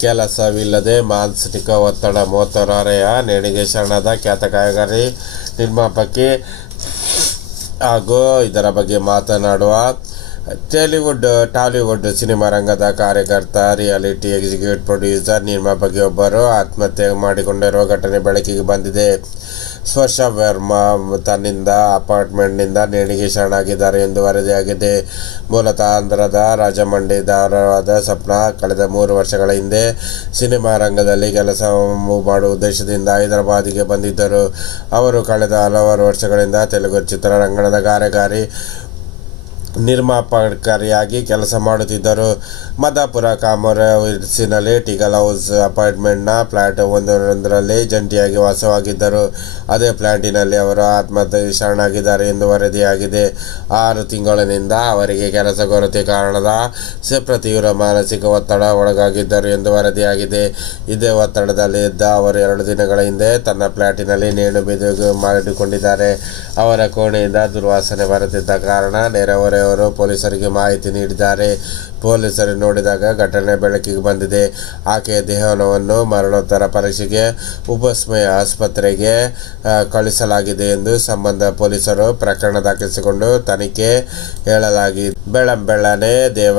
ಕೆಲಸವಿಲ್ಲದೆ ಮಾನಸಿಕ ಒತ್ತಡ ಮೂವತ್ತಾರನೆಯ ನೇಣಿಗೆ ಶರಣದ ಖ್ಯಾತ ಗಾಯಕರಿ ನಿರ್ಮಾಪಕಿ ಹಾಗೂ ಇದರ ಬಗ್ಗೆ ಮಾತನಾಡುವ ಟಾಲಿವುಡ್ ಟಾಲಿವುಡ್ ಸಿನಿಮಾ ರಂಗದ ಕಾರ್ಯಕರ್ತ, ರಿಯಾಲಿಟಿ ಎಕ್ಸಿಕ್ಯೂಟಿವ್ ಪ್ರೊಡ್ಯೂಸರ್, ನಿರ್ಮಾಪಕಿಯೊಬ್ಬರು ಆತ್ಮಹತ್ಯೆ ಮಾಡಿಕೊಂಡಿರುವ ಘಟನೆ ಬೆಳಕಿಗೆ ಬಂದಿದೆ. ಸ್ಪರ್ಶ ವರ್ಮಾ ತನ್ನಿಂದ, ಅಪಾರ್ಟ್ಮೆಂಟ್ನಿಂದ ನೇಣಿಗೆ ಶರಣಾಗಿದ್ದಾರೆ ಎಂದು ವರದಿಯಾಗಿದೆ. ಮೂಲತಃ ಆಂಧ್ರದ ರಾಜಮಂಡಿದಾರವಾದ ಸ್ವಪ್ನ ಕಳೆದ ಮೂರು ವರ್ಷಗಳ ಹಿಂದೆ ಸಿನಿಮಾ ರಂಗದಲ್ಲಿ ಕೆಲಸ ಮಾಡುವ ಉದ್ದೇಶದಿಂದ ಹೈದರಾಬಾದಿಗೆ ಬಂದಿದ್ದರು. ಅವರು ಕಳೆದ ಹಲವಾರು ವರ್ಷಗಳಿಂದ ತೆಲುಗು ಚಿತ್ರರಂಗಣದ ಕಾರ್ಯಕಾರಿ ನಿರ್ಮಾಪಕರಿಯಾಗಿ ಕೆಲಸ ಮಾಡುತ್ತಿದ್ದರು. ಮದಾಪುರ ಕಾಮರ್ಸಿನಲ್ಲಿ ಟಿಗಲ್ ಹೌಸ್ ಅಪಾರ್ಟ್ಮೆಂಟ್ನ ಫ್ಲ್ಯಾಟ್ ಒಂದರೊಂದರಲ್ಲಿ ಜಂಟಿಯಾಗಿ ವಾಸವಾಗಿದ್ದರು. ಅದೇ ಫ್ಲ್ಯಾಟಿನಲ್ಲಿ ಅವರು ಆತ್ಮಹತ್ಯೆಗೆ ಶರಣಾಗಿದ್ದಾರೆ ಎಂದು ವರದಿಯಾಗಿದೆ. ಆರು ತಿಂಗಳಿನಿಂದ ಅವರಿಗೆ ಕೆಲಸ ಕೊರತೆ ಕಾರಣದ ಸಿಪ್ರ ಮಾನಸಿಕ ಒತ್ತಡ ಒಳಗಾಗಿದ್ದರು ಎಂದು ವರದಿಯಾಗಿದೆ. ಇದೇ ಒತ್ತಡದಲ್ಲಿದ್ದ ಅವರು ಎರಡು ದಿನಗಳ ಹಿಂದೆ ತನ್ನ ಫ್ಲ್ಯಾಟಿನಲ್ಲಿ ನೇಣು ಬಿದ್ದು ಮಾಡಿಕೊಂಡಿದ್ದಾರೆ. ಅವರ ಕೋಣೆಯಿಂದ ದುರ್ವಾಸನೆ ಬರುತ್ತಿದ್ದ ಕಾರಣ ನೆರೆಹೊರೆಯವರು ಪೊಲೀಸರಿಗೆ ಮಾಹಿತಿ ನೀಡಿದ್ದಾರೆ. ಪೊಲೀಸರು ನೋಡಿದಾಗ ಘಟನೆ ಬೆಳಕಿಗೆ ಬಂದಿದೆ. ಆಕೆಯ ದೇಹವನ್ನು ಮರಣೋತ್ತರ ಪರೀಕ್ಷೆಗೆ, ಉಪಸ್ಮಯ ಆಸ್ಪತ್ರೆಗೆ ಕಳಿಸಲಾಗಿದೆ ಎಂದು ಸಂಬಂಧ ಪೊಲೀಸರು ಪ್ರಕರಣ ದಾಖಲಿಸಿಕೊಂಡು ತನಿಖೆ ಹೇಳಲಾಗಿದೆ. ಬೆಳ್ಳಂಬೆಳ್ಳನೆ ದೇವ,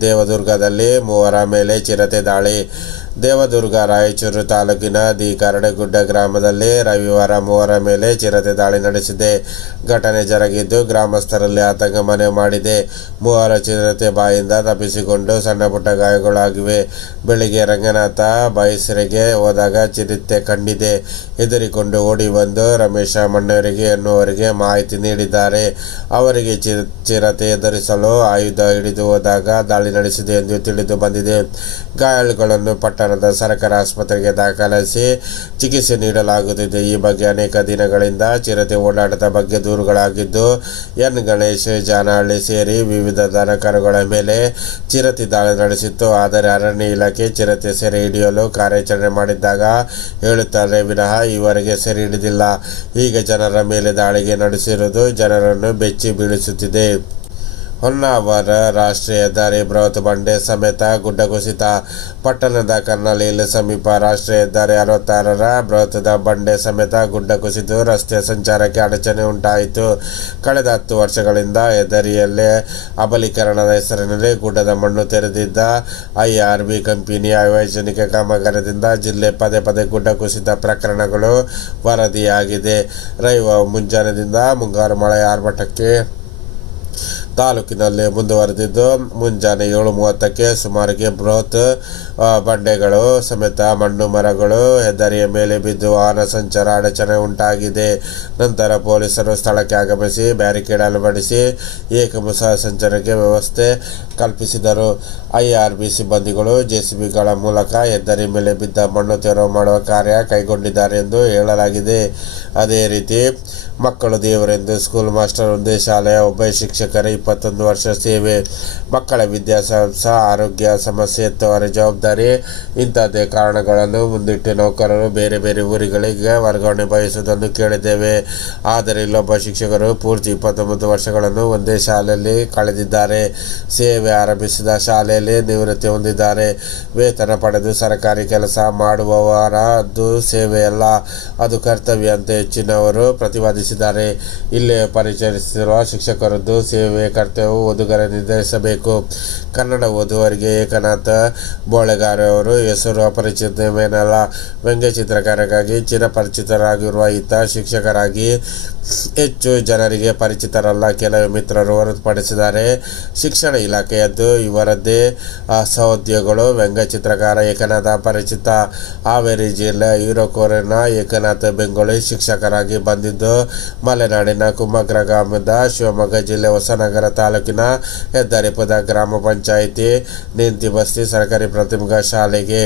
ದೇವದುರ್ಗದಲ್ಲಿ ಮೂವರ ಮೇಲೆ ಚಿರತೆ ದಾಳಿ. ದೇವದುರ್ಗ, ರಾಯಚೂರು ತಾಲೂಕಿನ ದಿ ಕರಡೆಗುಡ್ಡ ಗ್ರಾಮದಲ್ಲಿ ರವಿವಾರ ಮೂವರ ಮೇಲೆ ಚಿರತೆ ದಾಳಿ ನಡೆಸಿದೆ. ಘಟನೆ ಜರುಗಿದ್ದು ಗ್ರಾಮಸ್ಥರಲ್ಲಿ ಆತಂಕ ಮನೆ ಮಾಡಿದೆ. ಮೂವರ ಚಿರತೆ ಬಾಯಿಂದ ತಪ್ಪಿಸಿಕೊಂಡು ಸಣ್ಣ ಪುಟ್ಟ ಗಾಯಗಳಾಗಿವೆ. ಬೆಳಿಗ್ಗೆ ರಂಗನಾಥ ಬಯಸರಿಗೆ ಹೋದಾಗ ಚಿರತೆ ಕಂಡಿದೆ. ಹೆದರಿಕೊಂಡು ಓಡಿ ಬಂದು ರಮೇಶ ಮಣ್ಣವರಿಗೆ ಎನ್ನುವರಿಗೆ ಮಾಹಿತಿ ನೀಡಿದ್ದಾರೆ. ಅವರಿಗೆ ಚಿರ ಚಿರತೆ ಎದುರಿಸಲು ಆಯುಧ ಹಿಡಿದು ಹೋದಾಗ ದಾಳಿ ನಡೆಸಿದೆ ಎಂದು ತಿಳಿದು ಬಂದಿದೆ. ಗಾಯಾಳುಗಳನ್ನು ಪಟ್ಟಣದ ಸರ್ಕಾರ ಆಸ್ಪತ್ರೆಗೆ ದಾಖಲಿಸಿ ಚಿಕಿತ್ಸೆ ನೀಡಲಾಗುತ್ತಿದೆ. ಈ ಬಗ್ಗೆ ಅನೇಕ ದಿನಗಳಿಂದ ಚಿರತೆ ಓಡಾಟದ ಬಗ್ಗೆ ದೂರುಗಳಾಗಿದ್ದು, ಎನ್. ಗಣೇಶ್, ಜಾನಹಳ್ಳಿ ಸೇರಿ ವಿವಿಧ ದನಕರುಗಳ ಮೇಲೆ ಚಿರತೆ ದಾಳಿ ನಡೆಸಿತ್ತು. ಆದರೆ ಅರಣ್ಯ ಇಲಾಖೆ ಚಿರತೆ ಸೆರೆ ಹಿಡಿಯಲು ಕಾರ್ಯಾಚರಣೆ ಮಾಡಿದ್ದಾಗ ಹೇಳುತ್ತಾರೆ ವಿನಃ ಈವರೆಗೆ ಸೆರೆ ಹಿಡಿದಿಲ್ಲ. ಈಗ ಜನರ ಮೇಲೆ ದಾಳಿಗೆ ನಡೆಸಿರುವುದು ಜನರನ್ನು ಬೆಚ್ಚಿ ಬೀಳಿಸುತ್ತಿದೆ. ಹೊನ್ನಾವರ ರಾಷ್ಟ್ರೀಯ ಹೆದ್ದಾರಿ ಬೃಹತ್ ಬಂಡೆ ಸಮೇತ ಗುಡ್ಡ ಕುಸಿತ ಪಟ್ಟಣದ ಕರ್ನಾಲಿಯಲ್ಲಿ ಸಮೀಪ ರಾಷ್ಟ್ರೀಯ ಹೆದ್ದಾರಿ ಅರವತ್ತಾರರ ಬೃಹತ್ ಬಂಡೆ ಸಮೇತ ಗುಡ್ಡ ಕುಸಿದು ರಸ್ತೆ ಸಂಚಾರಕ್ಕೆ ಅಡಚಣೆ ಉಂಟಾಯಿತು. ಕಳೆದ ಹತ್ತು ವರ್ಷಗಳಿಂದ ಹೆದ್ದಾರಿಯಲ್ಲೇ ಅಬಲೀಕರಣದ ಹೆಸರಿನಲ್ಲಿ ಗುಡ್ಡದ ಮಣ್ಣು ತೆರೆದಿದ್ದ ಐಆರ್ಬಿ ಕಂಪನಿಯ ಆಯೋಜನಿಕ ಕಾಮಗಾರದಿಂದ ಜಿಲ್ಲೆ ಪದೇ ಪದೇ ಗುಡ್ಡ ಕುಸಿದ ಪ್ರಕರಣಗಳು ವರದಿಯಾಗಿದೆ. ರವಿವಾರ ಮುಂಜಾನೆಯಿಂದ ಮುಂಗಾರು ಮಳೆ ಆರ್ಭಟಕ್ಕೆ ತಾಲೂಕಿನಲ್ಲಿ ಮುಂದುವರೆದಿದ್ದು. ಮುಂಜಾನೆ ಏಳು ಮೂವತ್ತಕ್ಕೆ ಸುಮಾರಿಗೆ ಬೃಹತ್ ಬಂಡೆಗಳು, ಸಮೇತ ಮಣ್ಣು, ಮರಗಳು, ಹೆದ್ದಾರಿಯ ಮೇಲೆ ಬಿದ್ದು ವಾಹನ ಸಂಚಾರ ಅಡಚಣೆ ಉಂಟಾಗಿದೆ. ನಂತರ ಪೊಲೀಸರು ಸ್ಥಳಕ್ಕೆ ಆಗಮಿಸಿ ಬ್ಯಾರಿಕೇಡ್ ಅಳವಡಿಸಿ ಏಕಮುಸ ಸಂಚಾರಕ್ಕೆ ವ್ಯವಸ್ಥೆ ಕಲ್ಪಿಸಿದರು. ಐಆರ್ಬಿ ಸಿಬ್ಬಂದಿಗಳು ಜೆಸಿಬಿಗಳ ಮೂಲಕ ಹೆದ್ದಾರಿ ಮೇಲೆ ಬಿದ್ದ ಮಣ್ಣು ತೆರವು ಮಾಡುವ ಕಾರ್ಯ ಕೈಗೊಂಡಿದ್ದಾರೆ ಎಂದು ಹೇಳಲಾಗಿದೆ. ಅದೇ ರೀತಿ ಮಕ್ಕಳು ದೇವರೆಂದು ಸ್ಕೂಲ್ ಮಾಸ್ಟರ್ ಒಂದೇ ಶಾಲೆಯ ಒಬ್ಬ ಶಿಕ್ಷಕರ ಇಪ್ಪತ್ತೊಂದು ವರ್ಷ ಸೇವೆ. ಮಕ್ಕಳ ವಿದ್ಯಾಭ್ಯಾಸ ಆರೋಗ್ಯ ಸಮಸ್ಯೆ ಎತ್ತವರ ಜವಾಬ್ದಾರಿ. ಇಂಥದ್ದೇ ಕಾರಣಗಳನ್ನು ಮುಂದಿಟ್ಟು ನೌಕರರು ಬೇರೆ ಬೇರೆ ಊರುಗಳಿಗೆ ವರ್ಗಾವಣೆ ಬಯಸುವುದನ್ನು ಕೇಳಿದ್ದೇವೆ. ಆದರೆ ಇಲ್ಲೊಬ್ಬ ಶಿಕ್ಷಕರು ಪೂರ್ತಿ ಇಪ್ಪತ್ತೊಂಬತ್ತು ವರ್ಷಗಳನ್ನು ಒಂದೇ ಶಾಲೆಯಲ್ಲಿ ಕಳೆದಿದ್ದಾರೆ. ಸೇವೆ ಆರಂಭಿಸಿದ ಶಾಲೆಯಲ್ಲಿ ನಿವೃತ್ತಿ ಹೊಂದಿದ್ದಾರೆ. ವೇತನ ಪಡೆದು ಸರ್ಕಾರಿ ಕೆಲಸ ಮಾಡುವವರದ್ದು ಸೇವೆಯಲ್ಲ. ಅದು ಕರ್ತವ್ಯ ಅಂತ ಹೆಚ್ಚಿನವರು ಪ್ರತಿಪಾದಿಸಿದ್ದಾರೆ ಇಲ್ಲಿ ಪರಿಚಯಿಸಿರುವ ಶಿಕ್ಷಕರದ್ದು ಸೇವೆ ಕರ್ತವ್ಯ ಓದುಗರ ನಿರ್ಧರಿಸಬೇಕು. ಕನ್ನಡ ಓದುವರಿಗೆ ಏಕನಾಥ ಬೋಳೆಗಾರವರು ಹೆಸರು ಅಪರಿಚಿತವೇನಲ್ಲ ವ್ಯಂಗ್ಯ ಚಿತ್ರಕಾರಕ್ಕಾಗಿ ಚಿರಪರಿಚಿತರಾಗಿರುವ ಈತ ಶಿಕ್ಷಕರಾಗಿ ಹೆಚ್ಚು ಜನರಿಗೆ ಪರಿಚಿತರಲ್ಲ. ಕೆಲವು ಮಿತ್ರರು ಹೊರತುಪಡಿಸಿದ್ದಾರೆ ಶಿಕ್ಷಣ ಇಲಾಖೆಯದ್ದು ಇವರದ್ದೇ ಸಹೋದ್ಯೋಗಗಳು. ಸಹೋದ್ಯೋಗಿಗಳು ವ್ಯಂಗ್ಯ ಚಿತ್ರಕಾರ ಏಕನಾಥ ಪರಿಚಿತ ಹಾವೇರಿ ಜಿಲ್ಲೆ ಹೀರೋಕೋರಿನ ಏಕನಾಥ ಬೆಂಗಳೂರು ಶಿಕ್ಷಕರಾಗಿ ಬಂದಿದ್ದು ಮಲೆನಾಡಿನ ಕುಮ್ಮಗ್ರ ಗ್ರಾಮದ ಶಿವಮೊಗ್ಗ ಜಿಲ್ಲೆ ಹೊಸನಗರ ತಾಲೂಕಿನ ಹೆದ್ದಾರಿಪದ ಗ್ರಾಮ ಪಂಚಾಯಿತಿ ನಿಂತಿ ಬಸ್ತಿ ಸರ್ಕಾರಿ ಪ್ರಾಥಮಿಕ ಶಾಲೆಗೆ